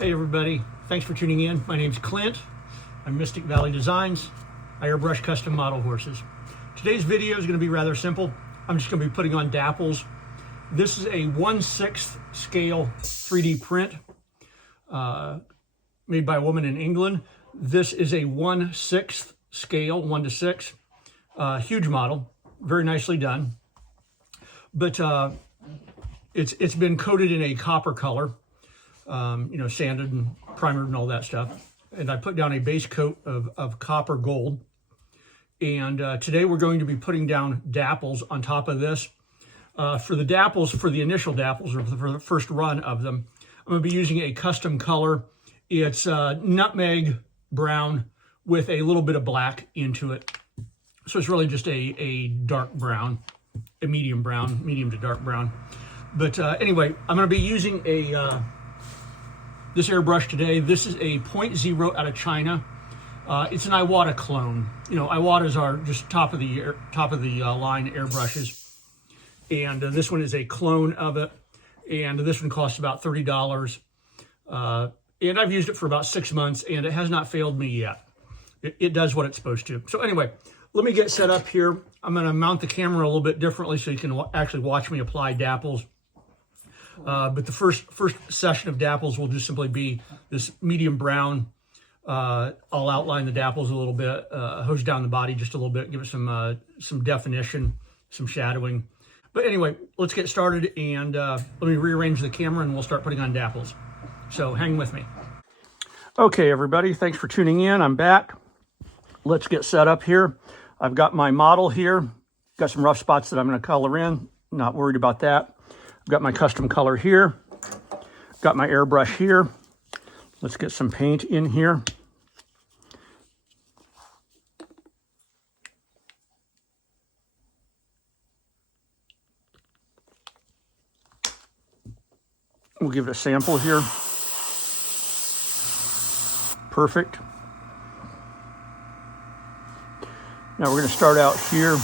Hey everybody, thanks for tuning in. My name's Clint. I'm Mystic Valley Designs. I airbrush custom model horses. Today's video is going to be rather simple. I'm just going to be putting on dapples. This is a 1/6 scale 3D print made by a woman in England. This is a 1/6 scale, 1:6. Huge model, very nicely done. But it's been coated in a copper color. Sanded and primered and all that stuff. And I put down a base coat of copper gold. And today we're going to be putting down dapples on top of this. For the dapples, for the initial dapples, or for the first run of them, I'm going to be using a custom color. It's nutmeg brown with a little bit of black into it. So it's really just a dark brown, a medium brown, medium to dark brown. But anyway, I'm going to be using this airbrush today. This is a 0.0 out of China. It's an Iwata clone. Iwatas are just top of the line airbrushes, and this one is a clone of it. And this one costs about $30. And I've used it for about 6 months, and it has not failed me yet. It does what it's supposed to. So anyway, let me get set up here. I'm going to mount the camera a little bit differently so you can actually watch me apply dapples. But the first session of dapples will just simply be this medium brown. I'll outline the dapples a little bit, hose down the body just a little bit, give it some definition, some shadowing. But anyway, let's get started, and let me rearrange the camera and we'll start putting on dapples. So hang with me. Okay, everybody, thanks for tuning in. I'm back. Let's get set up here. I've got my model here. Got some rough spots that I'm going to color in. Not worried about that. I've got my custom color here. Got my airbrush here. Let's get some paint in here. We'll give it a sample here. Perfect. Now we're going to start out here.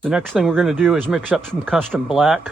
The next thing we're going to do is mix up some custom black.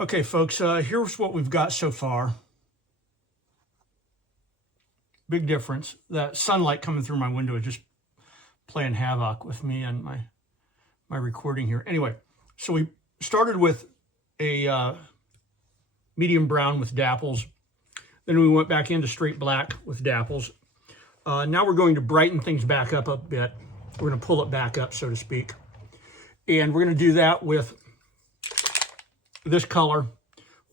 Okay, folks, here's what we've got so far. Big difference. That sunlight coming through my window is just playing havoc with me and my recording here. Anyway, so we started with a medium brown with dapples. Then we went back into straight black with dapples. Now we're going to brighten things back up a bit. We're going to pull it back up, so to speak. And we're going to do that with this color,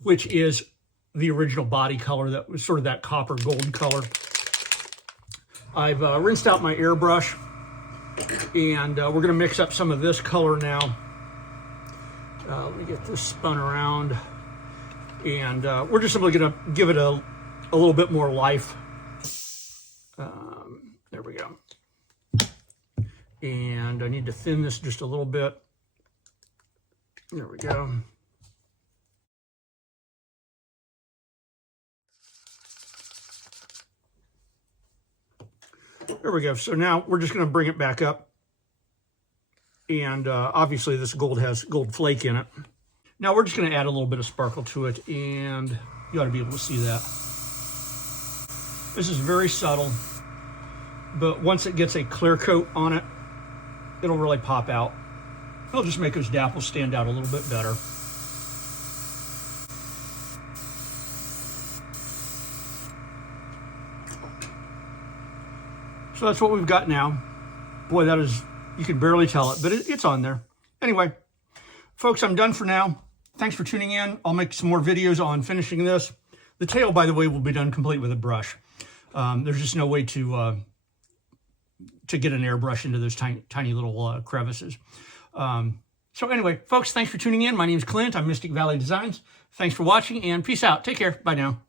which is the original body color that was sort of that copper gold color. I've rinsed out my airbrush, and we're going to mix up some of this color now. Let me get this spun around, and we're just simply going to give it a little bit more life. There we go. And I need to thin this just a little bit. There we go. There we go. So now we're just going to bring it back up. And obviously this gold has gold flake in it. Now we're just going to add a little bit of sparkle to it, and you ought to be able to see that. This is very subtle, but once it gets a clear coat on it, it'll really pop out. It'll just make those dapples stand out a little bit better. So that's what we've got now. Boy, that is, you can barely tell it, but it's on there. Anyway, folks, I'm done for now. Thanks for tuning in. I'll make some more videos on finishing this. The tail, by the way, will be done complete with a brush. There's just no way to get an airbrush into those tiny little crevices. So anyway, folks, thanks for tuning in. My name's Clint. I'm Mystic Valley Designs. Thanks for watching, and peace out. Take care. Bye now.